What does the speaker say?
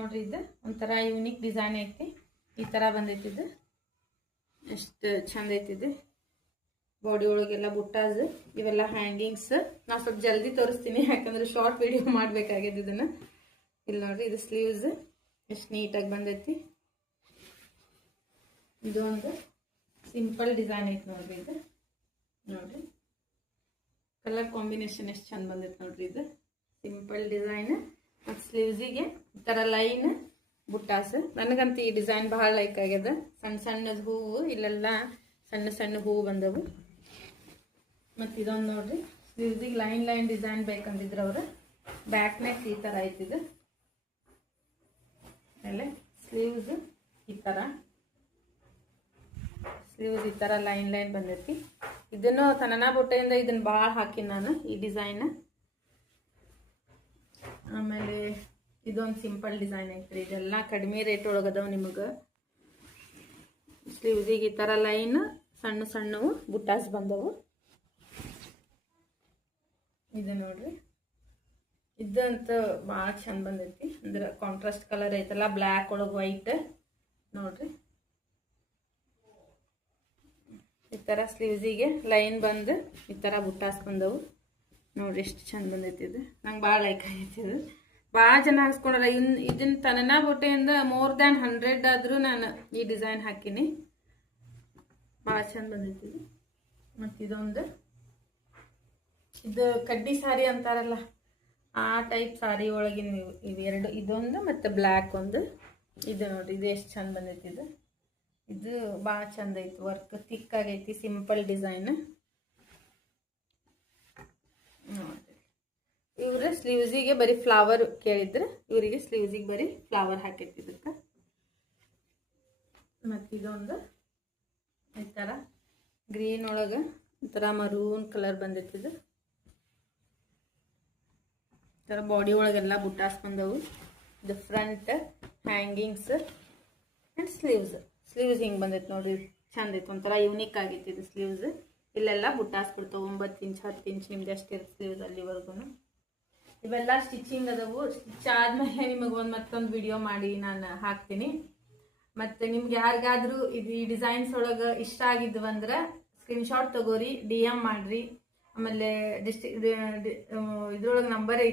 ನೋಡ್ರಿ ಇದು ಒಂಥರ ಯೂನಿಕ್ ಡಿಸೈನ್ ಐತಿ. ಈ ತರ ಬಂದೈತಿ. ಇದು ಎಷ್ಟು ಚಂದ ಐತಿ. ಇದು ಬಾಡಿ ಒಳಗೆಲ್ಲ ಬುಟ್ಟಾಸ್ ಇವೆಲ್ಲ ಹ್ಯಾಂಗಿಂಗ್ಸ್. ನಾ ಸ್ವಲ್ಪ ಜಲ್ದಿ ತೋರಿಸ್ತೀನಿ ಯಾಕಂದ್ರೆ ಶಾರ್ಟ್ ವಿಡಿಯೋ ಮಾಡ್ಬೇಕಾಗಿದೆ ಇದನ್ನ. ಇಲ್ಲಿ ನೋಡ್ರಿ ಇದು ಸ್ಲೀವ್ಸ್ ಎಷ್ಟು ನೀಟಾಗಿ ಬಂದೈತಿ. ಇದು ಒಂದು ಸಿಂಪಲ್ ಡಿಸೈನ್ ಐತಿ ನೋಡ್ರಿ. ಇದು ನೋಡ್ರಿ ಕಲರ್ ಕಾಂಬಿನೇಷನ್ ಎಷ್ಟು ಚಂದ ಬಂದೈತಿ ನೋಡ್ರಿ. ಇದು ಸಿಂಪಲ್ ಡಿಸೈನ್ ಮತ್ತು ಸ್ಲೀವ್ಸಿಗೆ ಈ ಥರ ಲೈನ್ ಬುಟ್ಟಾಸ್. ನನಗಂತ ಈ ಡಿಸೈನ್ ಭಾಳ ಲೈಕ್ ಆಗ್ಯದ. ಸಣ್ಣ ಸಣ್ಣದ ಹೂವು ಇಲ್ಲೆಲ್ಲ ಸಣ್ಣ ಸಣ್ಣ ಹೂವು ಬಂದವು. ಮತ್ತು ಇದೊಂದು ನೋಡ್ರಿ ಸ್ಲೀವ್ಸಿಗೆ ಲೈನ್ ಲೈನ್ ಡಿಸೈನ್ ಬೇಕಂದಿದ್ರು ಅವರು. ಬ್ಯಾಕ್ ನೆಕ್ ಈ ಥರ ಐತಿದು. ಆಮೇಲೆ ಸ್ಲೀವ್ಸ್ ಈ ಥರ ಸ್ಲೀವ್ಸ್ ಈ ಥರ ಲೈನ್ ಲೈನ್ ಬಂದೈತಿ. ಇದನ್ನು ತನನಾ ಬುಟ್ಟೆಯಿಂದ ಇದನ್ನ ಭಾಳ ಹಾಕಿ ನಾನು ಈ ಡಿಸೈನ್. ಆಮೇಲೆ ಇದೊಂದು ಸಿಂಪಲ್ ಡಿಸೈನ್ ಐತ್ರಿ. ಇದೆಲ್ಲ ಕಡಿಮೆ ರೇಟ್ ಒಳಗದವು ನಿಮಗೆ. ಸ್ಲೀವ್ಸಿಗೆ ಈ ಥರ ಲೈನ್ ಸಣ್ಣ ಸಣ್ಣವು ಬುಟ್ಟಾಸ್ ಬಂದವು. ಇದು ನೋಡ್ರಿ ಇದಂತೂ ಭಾಳ ಚಂದ ಬಂದೈತಿ. ಅಂದ್ರೆ ಕಾಂಟ್ರಾಸ್ಟ್ ಕಲರ್ ಐತಲ್ಲ, ಬ್ಲ್ಯಾಕ್ ಒಳಗೆ ವೈಟ್ ನೋಡ್ರಿ. ಈ ಥರ ಸ್ಲೀವ್ಸಿಗೆ ಲೈನ್ ಬಂದು ಈ ಥರ ಬುಟ್ಟಾಸ್ ಬಂದವು ನೋಡ್ರಿ. ಎಷ್ಟು ಚಂದ ಬಂದೈತಿ. ಇದು ನಂಗೆ ಭಾಳ ಲೈಕ್ ಆಗೈತಿ. ಇದು ಭಾಳ ಜನ ಹಾಕ್ಸ್ಕೊಂಡಲ್ಲ. ಇದನ್ನ ತನನಾ ಬುಟ್ಟೆಯಿಂದ ಮೋರ್ ದ್ಯಾನ್ 100 ಆದರೂ ನಾನು ಈ ಡಿಸೈನ್ ಹಾಕಿನಿ. ಭಾಳ ಚಂದ ಬಂದೈತಿ. ಇದು ಮತ್ತು ಇದೊಂದು ಇದು ಕಡ್ಡಿ ಸಾರಿ ಅಂತಾರಲ್ಲ ಆ ಟೈಪ್ ಸಾರಿ ಒಳಗಿನ ಇವೆರಡು. ಇದೊಂದು ಮತ್ತು ಬ್ಲ್ಯಾಕ್ ಒಂದು. ಇದು ನೋಡ್ರಿ ಇದು ಎಷ್ಟು ಚಂದ ಬಂದೈತಿ. ಇದು ಇದು ಭಾಳ ಚಂದ ಐತಿ. ವರ್ಕ್ ಥಿಕ್ ಆಗೈತಿ. ಸಿಂಪಲ್ ಡಿಸೈನ್ ನೋಡ್ರಿ. ಇವ್ರ ಸ್ಲೀವ್ಸಿಗೆ ಬರೀ ಫ್ಲವರ್ ಕೇಳಿದ್ರೆ ಇವರಿಗೆ ಸ್ಲೀವ್ಸಿಗೆ ಬರೀ ಫ್ಲವರ್ ಹಾಕೈತಿ ಇದಕ್ಕೆ. ಮತ್ತು ಇದೊಂದು ಈ ಥರ ಗ್ರೀನ್ ಒಳಗೆ ಈ ಥರ ಮರೂನ್ ಕಲರ್ ಬಂದೈತಿ. ಇದು ಈ ಥರ ಬಾಡಿ ಒಳಗೆಲ್ಲ ಬುಟ್ಟಾಸ್ ಬಂದವು. ಇದು front hangings and sleeves. Sleeves ಹಿಂಗೆ ಬಂದೈತೆ ನೋಡ್ರಿ. ಚಂದ ಐತೆ. ಒಂಥರ ಯೂನಿಕ್ ಆಗೈತಿ ಇದು ಸ್ಲೀವ್ಸ್. ಇಲ್ಲೆಲ್ಲ ಬುಟ್ಟಾಸ್ ಬಿಡ್ತಾವೆ. 9 ಇಂಚ್ 10 ಇಂಚ್ ನಿಮ್ದು ಎಷ್ಟಿರುತ್ತೆ ಸ್ಲೀವ್ಸ್ ಅಲ್ಲಿವರೆಗೂ. ಇವೆಲ್ಲ ಸ್ಟಿಚಿಂಗ್ ಅದಾವು. ಸ್ಟಿಚ್ ಆದಮೇಲೆ ನಿಮಗೆ ಮತ್ತೊಂದು ವಿಡಿಯೋ ಮಾಡಿ ನಾನು ಹಾಕ್ತೀನಿ. ಮತ್ತು ನಿಮ್ಗೆ ಯಾರಿಗಾದ್ರೂ ಇದು ಈ ಡಿಸೈನ್ಸ್ ಒಳಗೆ ಇಷ್ಟ ಆಗಿದ್ವು ಅಂದ್ರೆ ಸ್ಕ್ರೀನ್ಶಾಟ್ ತಗೋರಿ, DM ಮಾಡಿರಿ. ಆಮೇಲೆ ಇದ್ರೊಳಗೆ ನಂಬರ್ ಐತಿ.